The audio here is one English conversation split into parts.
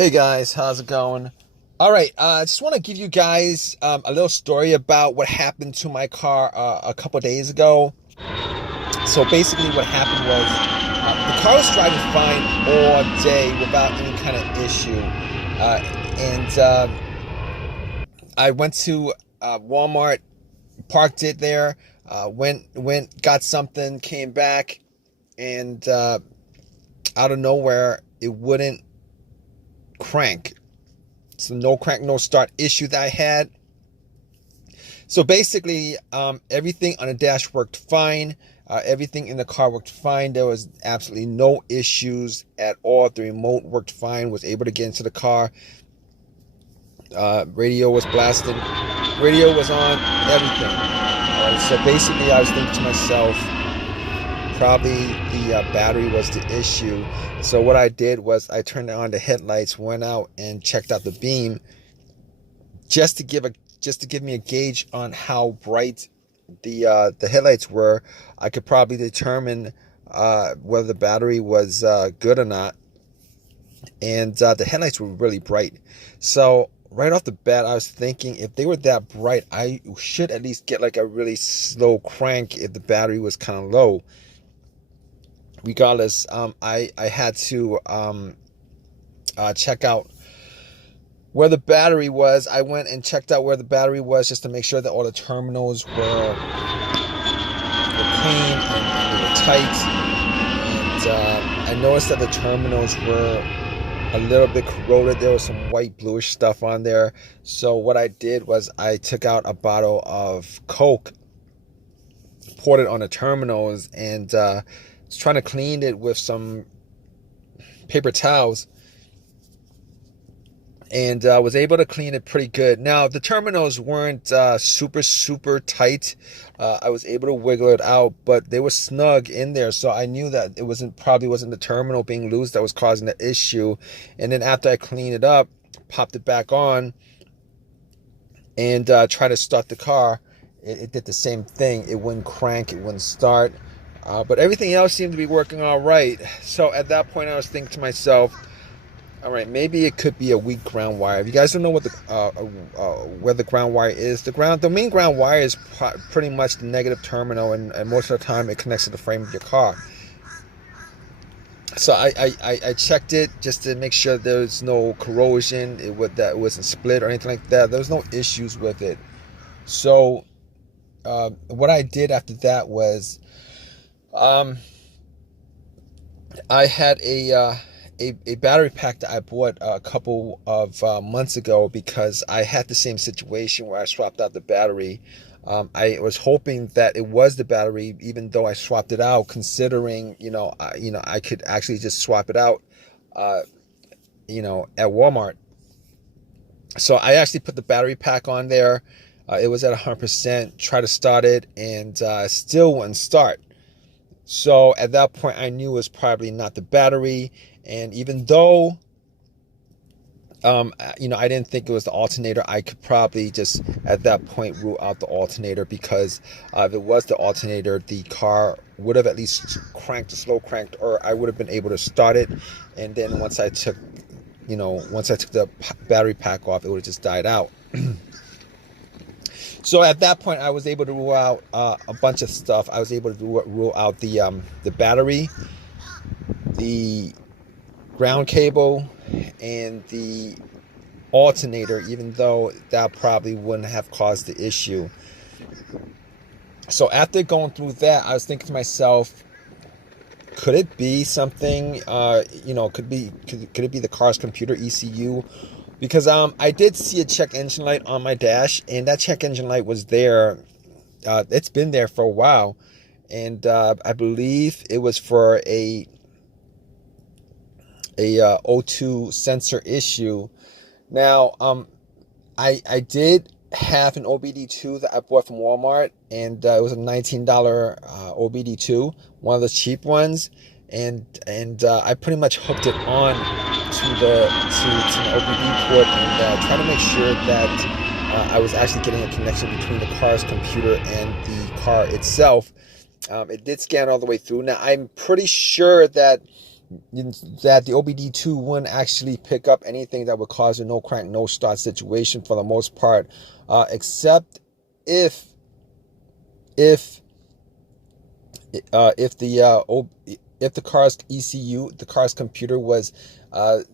Hey guys, how's it going? All right, I just want to give you guys a little story about what happened to my car a couple days ago. So basically, what happened was the car was driving fine all day without any kind of issue, and I went to Walmart, parked it there, got something, came back, and out of nowhere, it wouldn't crank. It's the no crank, no start issue that I had. So basically, everything on the dash worked fine. Everything in the car worked fine. There was absolutely no issues at all. The remote worked fine. Was able to get into the car. Radio was blasting. Radio was on. Everything. All right. So basically, I was thinking to myself, probably the battery was the issue. So what I did was I turned on the headlights, went out and checked out the beam, just to give me a gauge on how bright the headlights were. I could probably determine whether the battery was good or not. And the headlights were really bright. So right off the bat, I was thinking if they were that bright, I should at least get like a really slow crank if the battery was kind of low. Regardless, I had to check out where the battery was. I went and checked out where the battery was just to make sure that all the terminals were clean and they were tight. And I noticed that the terminals were a little bit corroded. There was some white bluish stuff on there. So what I did was I took out a bottle of Coke, poured it on the terminals, and was trying to clean it with some paper towels, and was able to clean it pretty good. Now the terminals weren't super tight. I was able to wiggle it out, but they were snug in there, so I knew that it probably wasn't the terminal being loose that was causing the issue. And then after I cleaned it up, popped it back on, and tried to start the car, it did the same thing. It wouldn't crank, it wouldn't start. But everything else seemed to be working all right. So at that point, I was thinking to myself, all right, maybe it could be a weak ground wire. If you guys don't know what where the ground wire is, the main ground wire is pretty much the negative terminal, and most of the time it connects to the frame of your car. So I checked it just to make sure there's no corrosion, that it wasn't split or anything like that. There was no issues with it. So what I did after that was, I had a battery pack that I bought a couple of months ago, because I had the same situation where I swapped out the battery. I was hoping that it was the battery, even though I swapped it out, considering I could actually just swap it out at Walmart. So I actually put the battery pack on there. It was at 100%. Tried to start it, and still wouldn't start. So at that point, I knew it was probably not the battery. And even though, I didn't think it was the alternator, I could probably just at that point rule out the alternator, because if it was the alternator, the car would have at least slow cranked, or I would have been able to start it. And then once I took the battery pack off, it would have just died out. So at that point, I was able to rule out a bunch of stuff. I was able to rule out the battery, the ground cable, and the alternator, even though that probably wouldn't have caused the issue. So after going through that, I was thinking to myself, could it be something? Could it be the car's computer ECU? Because I did see a check engine light on my dash, and that check engine light was there. It's been there for a while, and I believe it was for a O2 sensor issue. Now, I did have an OBD2 that I bought from Walmart, and it was a $19 OBD2, one of the cheap ones, and I pretty much hooked it on to the OBD port, and tried to make sure that I was actually getting a connection between the car's computer and the car itself. It did scan all the way through. Now, I'm pretty sure that that the OBD2 wouldn't actually pick up anything that would cause a no crank, no start situation for the most part, except if if if the car's ECU, the car's computer was, for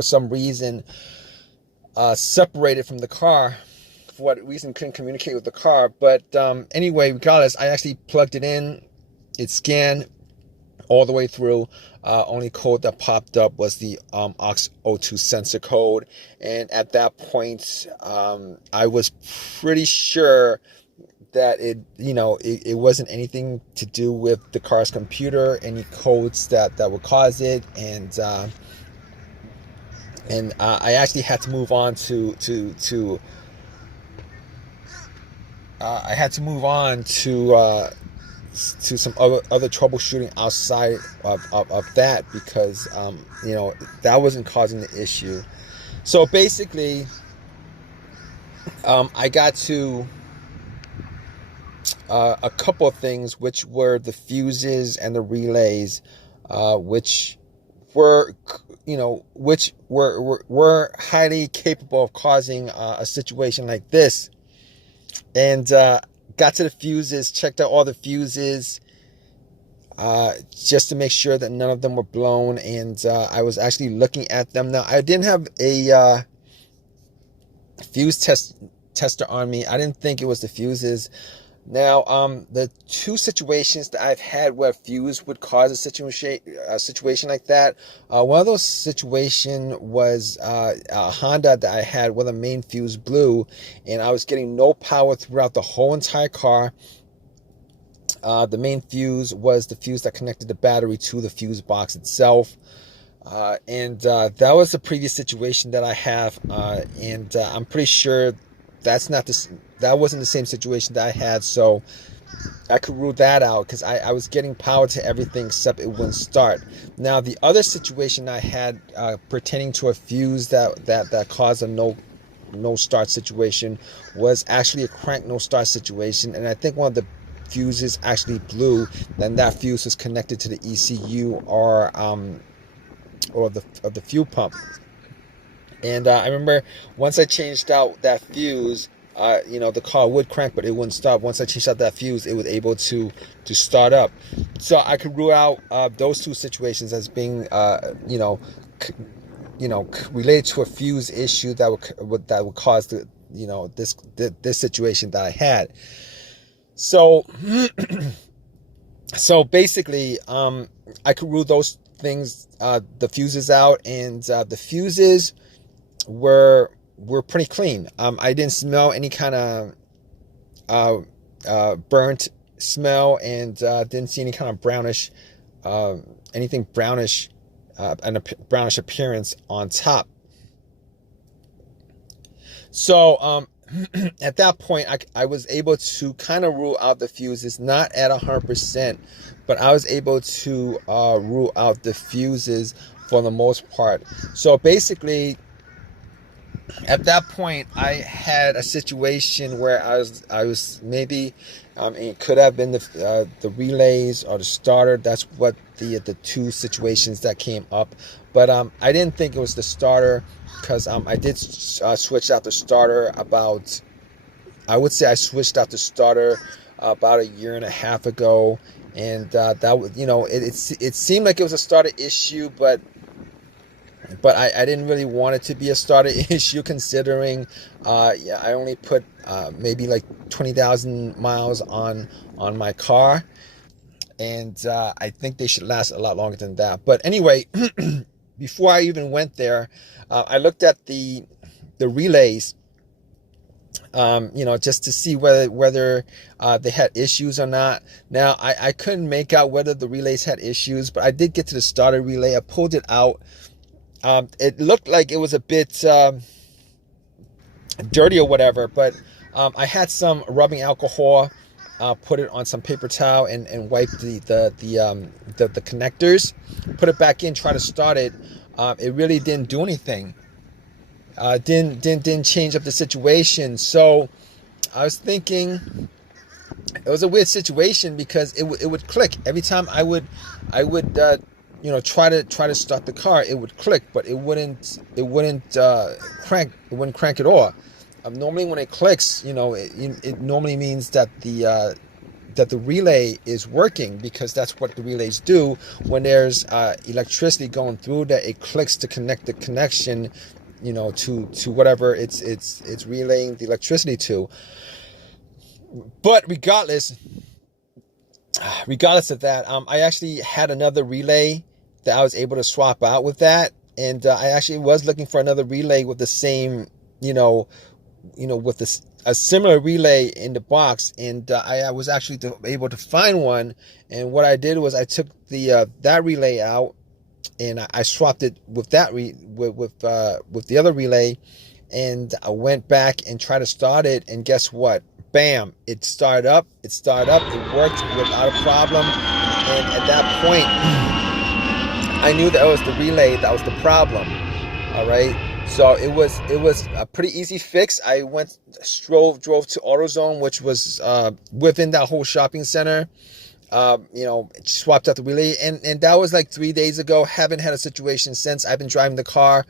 some reason separated from the car, for what reason couldn't communicate with the car. But anyway, regardless, I actually plugged it in. It scanned all the way through. Only code that popped up was the aux02 sensor code, and at that point, I was pretty sure that it wasn't anything to do with the car's computer, any codes that would cause it, and I actually had to move on to I had to move on to some other troubleshooting outside of that, because that wasn't causing the issue. So basically, I got to a couple of things, which were the fuses and the relays, which were highly capable of causing a situation like this. And got to the fuses, checked out all the fuses, just to make sure that none of them were blown. And I was actually looking at them. Now, I didn't have a fuse tester on me. I didn't think it was the fuses. Now, the two situations that I've had where fuse would cause a situation like that, one of those situations was a Honda that I had where the main fuse blew, and I was getting no power throughout the whole entire car. The main fuse was the fuse that connected the battery to the fuse box itself. And that was the previous situation that I have, and I'm pretty sure that wasn't the same situation that I had, so I could rule that out, because I was getting power to everything except it wouldn't start. Now, the other situation I had pertaining to a fuse that caused a no start situation was actually a crank no start situation, and I think one of the fuses actually blew. Then that fuse was connected to the ECU or the fuel pump. And I remember once I changed out that fuse, the car would crank, but it wouldn't stop. Once I changed out that fuse, it was able to start up. So I could rule out those two situations as being, related to a fuse issue that would cause this situation that I had. So, so basically, I could rule those things, the fuses out, and the fuses were pretty clean. I didn't smell any kind of burnt smell, and didn't see any kind of brownish, anything brownish, and a brownish appearance on top. So at that point, I was able to kind of rule out the fuses, not at 100%, but I was able to rule out the fuses for the most part. So basically, at that point, I had a situation where I was maybe, it could have been the relays or the starter. That's what the two situations that came up. But I didn't think it was the starter, because I did switch out the starter about, I would say I switched out the starter about 1.5 years ago, and that was, it seemed like it was a starter issue, but I didn't really want it to be a starter issue, considering I only put maybe like 20,000 miles on my car, and I think they should last a lot longer than that. But anyway, before I even went there, I looked at the relays, just to see whether they had issues or not. Now, I couldn't make out whether the relays had issues, but I did get to the starter relay. I pulled it out. It looked like it was a bit dirty or whatever, but I had some rubbing alcohol, put it on some paper towel, and wiped the connectors, put it back in, try to start it. It really didn't do anything. Didn't change up the situation. So I was thinking, it was a weird situation because it would click every time I would try to start the car. It would click, but it wouldn't crank. It wouldn't crank at all. Normally when it clicks, it normally means that the relay is working, because that's what the relays do when there's electricity going through, that it clicks to connect the connection, to whatever it's relaying the electricity to. But regardless of that, I actually had another relay that I was able to swap out with that, and I actually was looking for another relay with the same, with a similar relay in the box, and I was actually able to find one. And what I did was I took that relay out, and I swapped it with that with the other relay, and I went back and tried to start it, and guess what? Bam! It started up. It worked without a problem. And at that point, I knew that it was the relay that was the problem. All right. So it was a pretty easy fix. I drove to AutoZone, which was within that whole shopping center. Swapped out the relay, and that was like 3 days ago. Haven't had a situation since. I've been driving the car,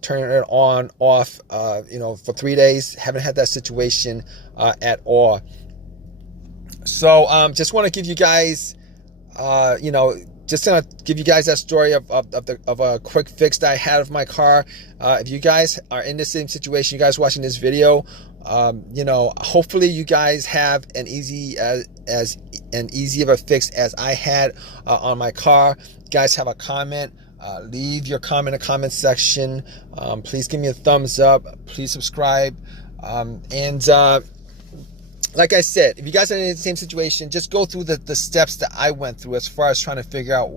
turning it on, off, for 3 days. Haven't had that situation at all. So just want to give you guys, just gonna give you guys that story of a quick fix that I had of my car. If you guys are in the same situation, you guys watching this video, hopefully you guys have an easy of a fix as I had on my car. You guys have a comment, leave your comment in the comment section. Please give me a thumbs up. Please subscribe. Like I said, if you guys are in the same situation, just go through the steps that I went through as far as trying to figure out,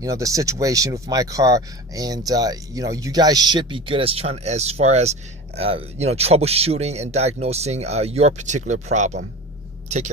the situation with my car. And, you guys should be good as far as, troubleshooting and diagnosing your particular problem. Take care.